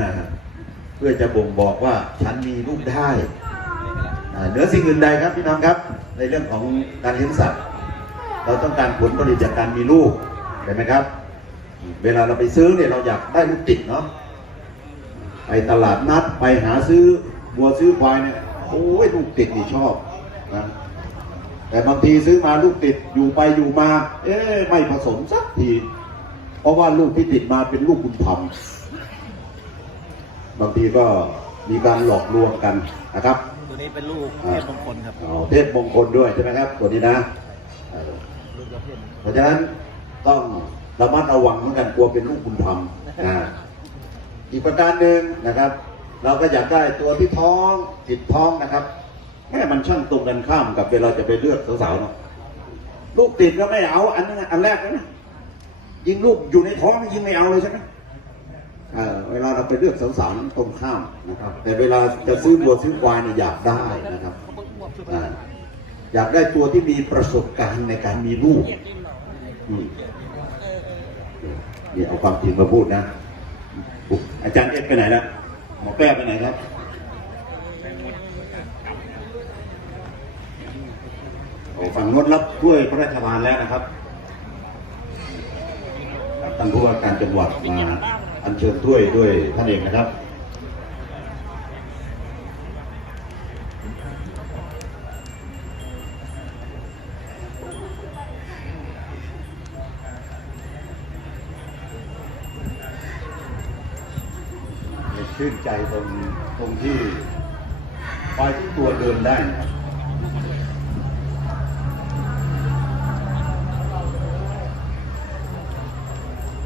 นะเพื่อจะบ่งบอกว่าฉันมีลูกได้อ่าเหนือสิ่งอื่นใดครับพี่น้องครับ ในเรื่องของการเลี้ยงสัตว์ เราต้องการผลผลิตจากการมีลูกเห็นไหมครับ เวลาเราไปซื้อเนี่ยเราอยากได้ลูกติดเนาะไปตลาดนัดไปหาซื้อวัวซื้อควายเนี่ยโอ้ยลูกติดนี่ชอบนะแต่บางทีซื้อมาลูกติดอยู่ไปอยู่มา เอ๊ะไม่ผสมสักที เพราะว่าลูกที่ติดมาเป็นลูกบุญธรรม บางทีก็มีการหลอกลวงกันนะครับ ตัวนี้เป็นลูกเทพมงคลครับอ๋อเทพมงคลด้วยใช่ไหมครับ ตัวนี้นะเออลูกยอดเทพเพราะฉะนั้นต้องระมัดระวังเหมือนกันกลัวเป็นลูกบุญธรรมนะอีกประการหนึ่งนะครับ เราก็อยากได้ตัวที่ท้องติดท้องนะครับแม่มันช่างตรงกันข้ามกับเวลาจะไปเลือกสาวๆเนาะลูกติดก็ไม่เอา อันนั้นอันแรกนะยิงลูกอยู่ในท้องยิงไม่เอาเลยใช่ไหม เวลาเราไปเลือกสาวๆนั้นตรงข้ามนะครับ แต่เวลาจะซื้อวัวซื้อควายเนี่ยอยากได้นะครับอยากได้ตัวที่มีประสบการณ์ในการมีลูกนี่เอาความจริงมาพูดนะ อาจารย์เอ็ดไปไหนแล้วหมอแป้ไปไหนครับฝั่งน้นรับถ้วยพระราชทานแล้วนะครับครับท่านผู้ว่าการจังหวัดมา อัญเชิญถ้วยด้วยท่านเองนะครับชื่นใจตรงตรงที่ควายทุกตัวเดินได้นะครับ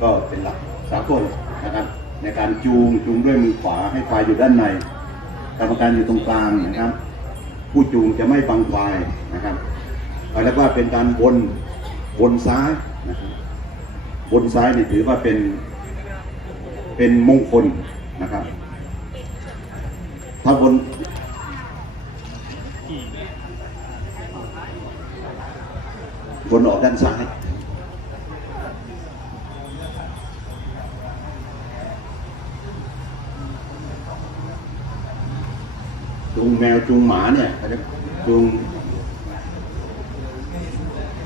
ก็เป็นหลักสากล นะครับ ในการจูงจูงด้วยมือขวาให้ควายอยู่ด้านในกรรมการอยู่ตรงกลางนะครับ ผู้จูงจะไม่บังควายนะครับแล้วว่าเป็นการวนวนซ้ายนะครับวนซ้ายนี่ถือว่าเป็นเป็นมงคลนะครับ ถ้าบนบนออกด้านซ้าย จูงแมวจูงหมาเนี่ยเขาจะจูง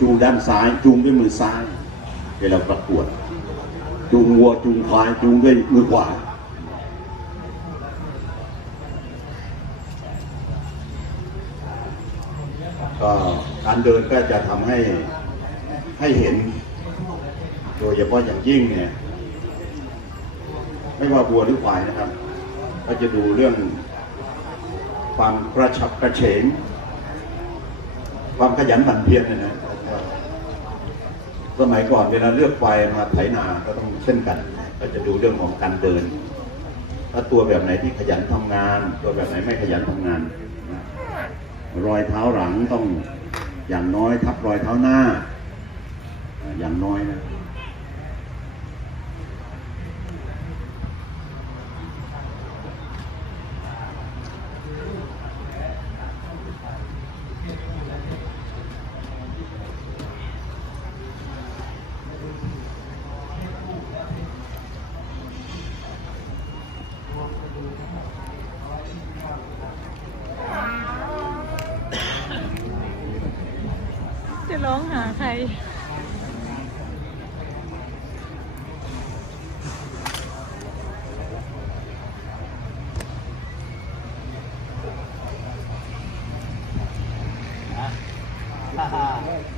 จูงด้านซ้าย จูงด้วยมือซ้ายเวลาประกวด จูงวัวจูงควายจูงด้วยมือขวาก็การเดินก็จะทำให้ให้เห็น โดยเฉพาะอย่างยิ่งเนี่ย ไม่ว่าบัวหรือควายนะครับ ก็จะดูเรื่อง ความกระฉับกระเฉง ความขยันหมั่นเพียรเนี่ยนะสมัยก่อนเวลาเลือกควายมาไถนาก็ต้องเช่นกัน ก็จะดูเรื่องของการเดินถ้าตัวแบบไหนที่ขยันทำงาน ตัวแบบไหนไม่ขยันทำงานรอยเท้าหลังต้องอย่างน้อยทับรอยเท้าหน้า อย่างน้อยนะ ร้องหาใคร ฮ่าฮ่า